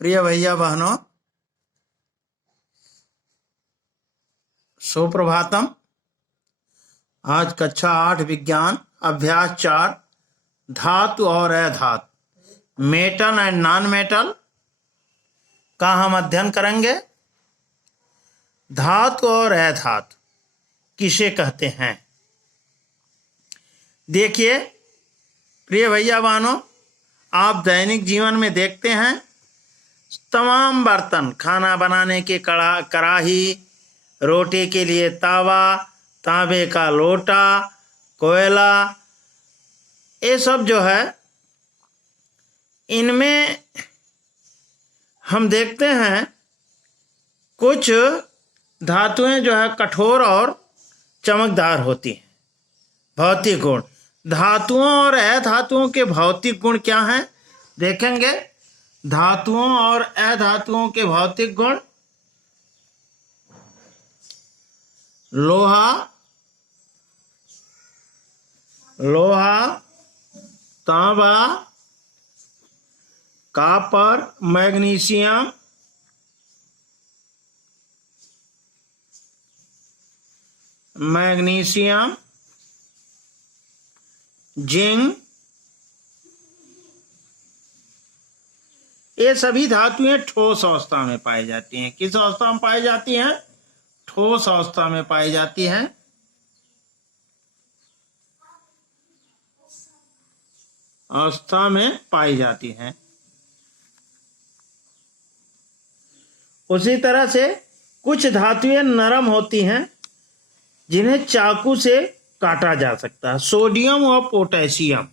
प्रिय भैया बहनों, सुप्रभातम। आज कक्षा 8 विज्ञान अभ्यास 4 धातु और अधातु, मेटल एंड नॉन मेटल का हम अध्ययन करेंगे। धातु और अधातु किसे कहते हैं? देखिए प्रिय भैया बहनों, आप दैनिक जीवन में देखते हैं तमाम बर्तन, खाना बनाने के कढ़ाही, रोटी के लिए तावा, तांबे का लोटा, कोयला, ये सब जो है, इनमें हम देखते हैं कुछ धातुएं जो है कठोर और चमकदार होती हैं। भौतिक गुण, धातुओं और अधातुओं के भौतिक गुण क्या हैं देखेंगे। धातुओं और अधातुओं के भौतिक गुण: लोहा, तांबा, कॉपर, मैग्नीशियम, जिंक, ये सभी धातुएं ठोस अवस्था में पाई जाती हैं। किस अवस्था में पाई जाती हैं? ठोस अवस्था में पाई जाती हैं। अवस्था में पाई जाती हैं। उसी तरह से कुछ धातुएं नरम होती हैं जिन्हें चाकू से काटा जा सकता है। सोडियम और पोटेशियम,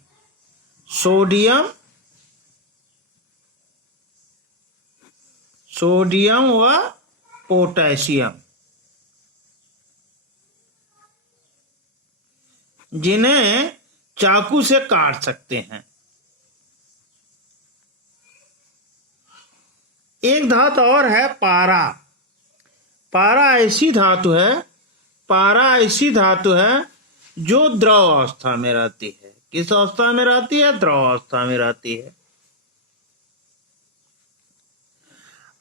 सोडियम व पोटेशियम, जिन्हें चाकू से काट सकते हैं। एक धातु और है पारा। पारा ऐसी धातु है जो द्रव अवस्था में रहती है। किस अवस्था में रहती है? द्रव अवस्था में रहती है।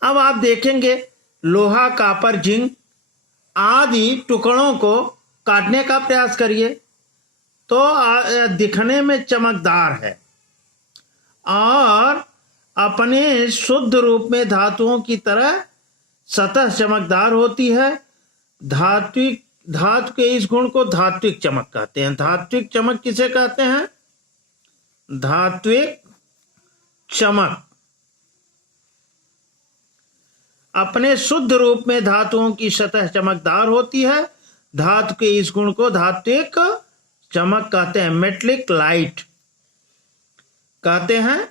अब आप देखेंगे लोहा, कॉपर, जिंक आदि टुकड़ों को काटने का प्रयास करिए तो दिखने में चमकदार है और अपने शुद्ध रूप में धातुओं की तरह सतह चमकदार होती है। धातु के इस गुण को धात्विक चमक कहते हैं। धात्विक चमक किसे कहते हैं? धात्विक चमक अपने शुद्ध रूप में धातुओं की सतह चमकदार होती है। धातु के इस गुण को धात्विक चमक कहते हैं, मेटेलिक लाइट कहते हैं।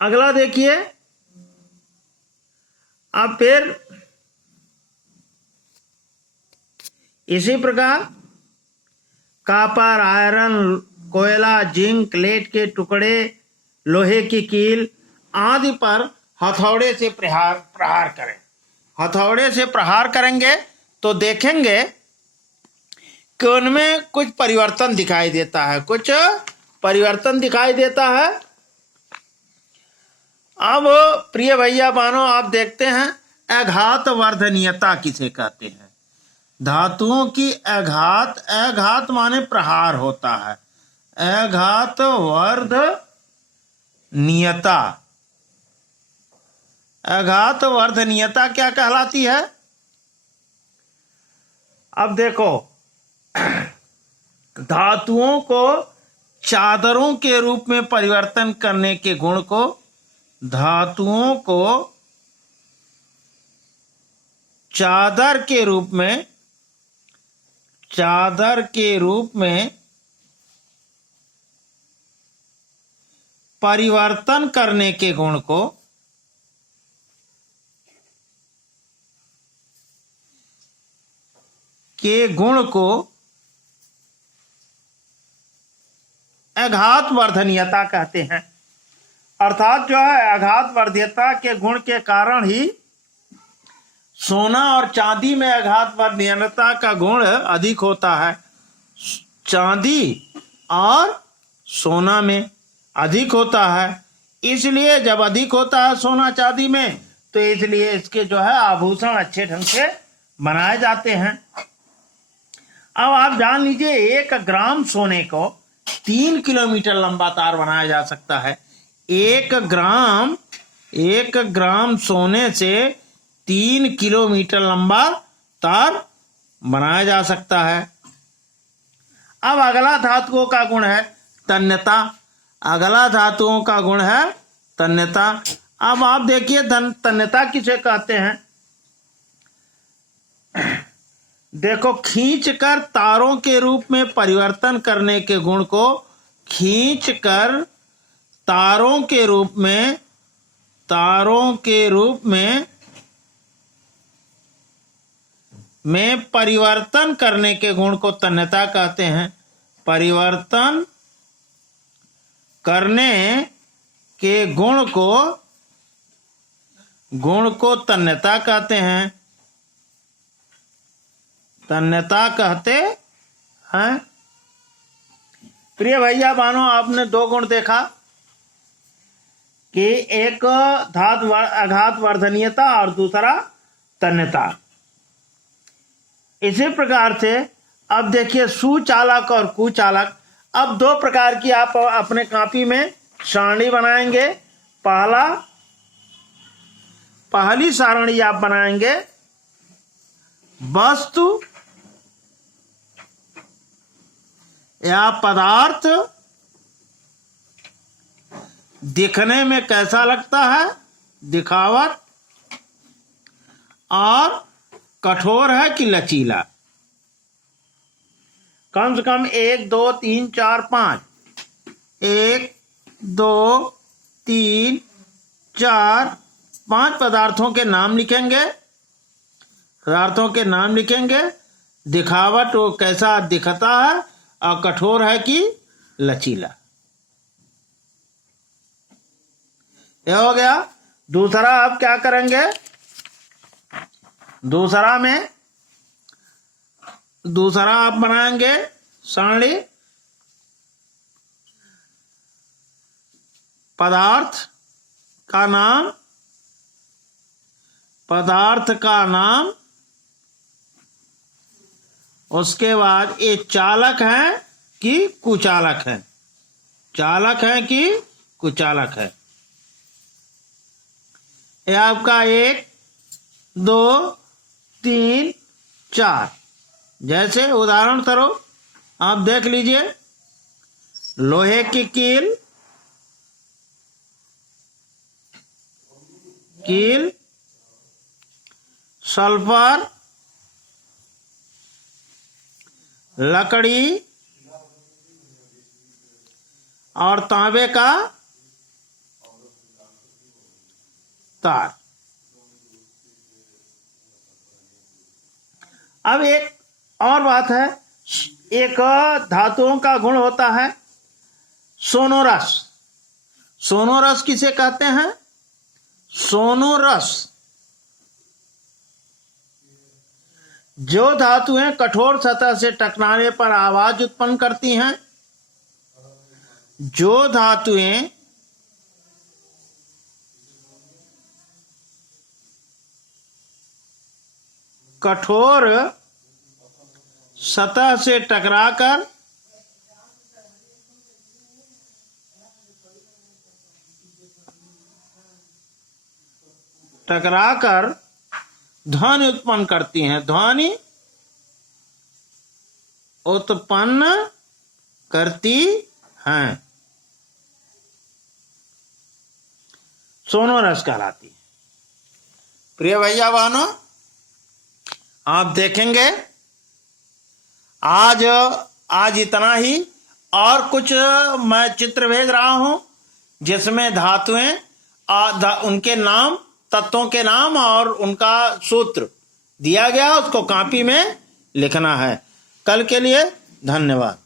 अगला देखिए, अब फिर इसी प्रकार कॉपर, आयरन, कोयला, जिंक, लेड के टुकड़े, लोहे की कील आदि पर हथौड़े से प्रहार करें। हथौड़े से प्रहार करेंगे तो देखेंगे कि उनमें कुछ परिवर्तन दिखाई देता है। अब प्रिय भैया बहनों, आप देखते हैं आघात वर्धनीयता किसे कहते हैं? धातुओं की आघात माने प्रहार होता है। आघात वर्धनीयता क्या कहलाती है? अब देखो, धातुओं को चादरों के रूप में परिवर्तन करने के गुण को, धातुओं को चादर के रूप में परिवर्तन करने के गुण को आघात वर्धनीयता कहते हैं। अर्थात जो है आघात वर्धनीयता के गुण के कारण ही सोना और चांदी में आघात वर्धनीयता का गुण अधिक होता है। चांदी और सोना में अधिक होता है। इसलिए जब अधिक होता है सोना चांदी में, तो इसलिए इसके जो है आभूषण अच्छे ढंग से बनाए जाते हैं। अब आप जान लीजिए 1 ग्राम सोने को 3 किलोमीटर लंबा तार बनाया जा सकता है। 1 ग्राम सोने से 3 किलोमीटर लंबा तार बनाया जा सकता है। अब अगला धातुओं का गुण है तन्यता। अगला धातुओं का गुण है तन्यता। अब आप देखिए तन्यता किसे कहते हैं। देखो, खींचकर तारों के रूप में परिवर्तन करने के गुण को खींचकर तारों के रूप में परिवर्तन करने के गुण को तन्यता कहते हैं। परिवर्तन करने के गुण को तन्यता कहते हैं। तन्यता कहते हैं। प्रिय भैया बहनों, आपने 2 गुण देखा कि एक आघात वर्धनीयता और दूसरा तन्यता। इसी प्रकार से अब देखिए सुचालक और कुचालक। अब 2 प्रकार की आप अपने कॉपी में सारणी बनाएंगे। पहली सारणी आप बनाएंगे वस्तु या पदार्थ दिखने में कैसा लगता है, दिखावट, और कठोर है कि लचीला। कम से कम 1 2 3 4 5 1 2 3 4 5 पदार्थों के नाम लिखेंगे। दिखावट वो कैसा दिखता है, और कठोर है कि लचीला। ये हो गया। दूसरा आप क्या करेंगे, दूसरा आप बनाएंगे सारणी पदार्थ का नाम, उसके बाद ये चालक है कि कुचालक है, ये आपका 1 2 3 4। जैसे उदाहरण स्वरूप आप देख लीजिए, लोहे की कील, सल्फर, लकड़ी और तांबे का तार। अब एक और बात है, एक धातुओं का गुण होता है सोनोरस। सोनोरस किसे कहते हैं, सोनोरस जो धातुएं कठोर सतह से टकराने पर आवाज उत्पन्न करती हैं, जो धातुएं कठोर सतह से टकराकर ध्वनि उत्पन्न करती हैं, सोनोरस कहलाती है। प्रिय भैया बहनों, आप देखेंगे आज इतना ही, और कुछ मैं चित्र भेज रहा हूं जिसमें धातुएं उनके नाम, तत्वों के नाम और उनका सूत्र दिया गया, उसको कॉपी में लिखना है। कल के लिए धन्यवाद।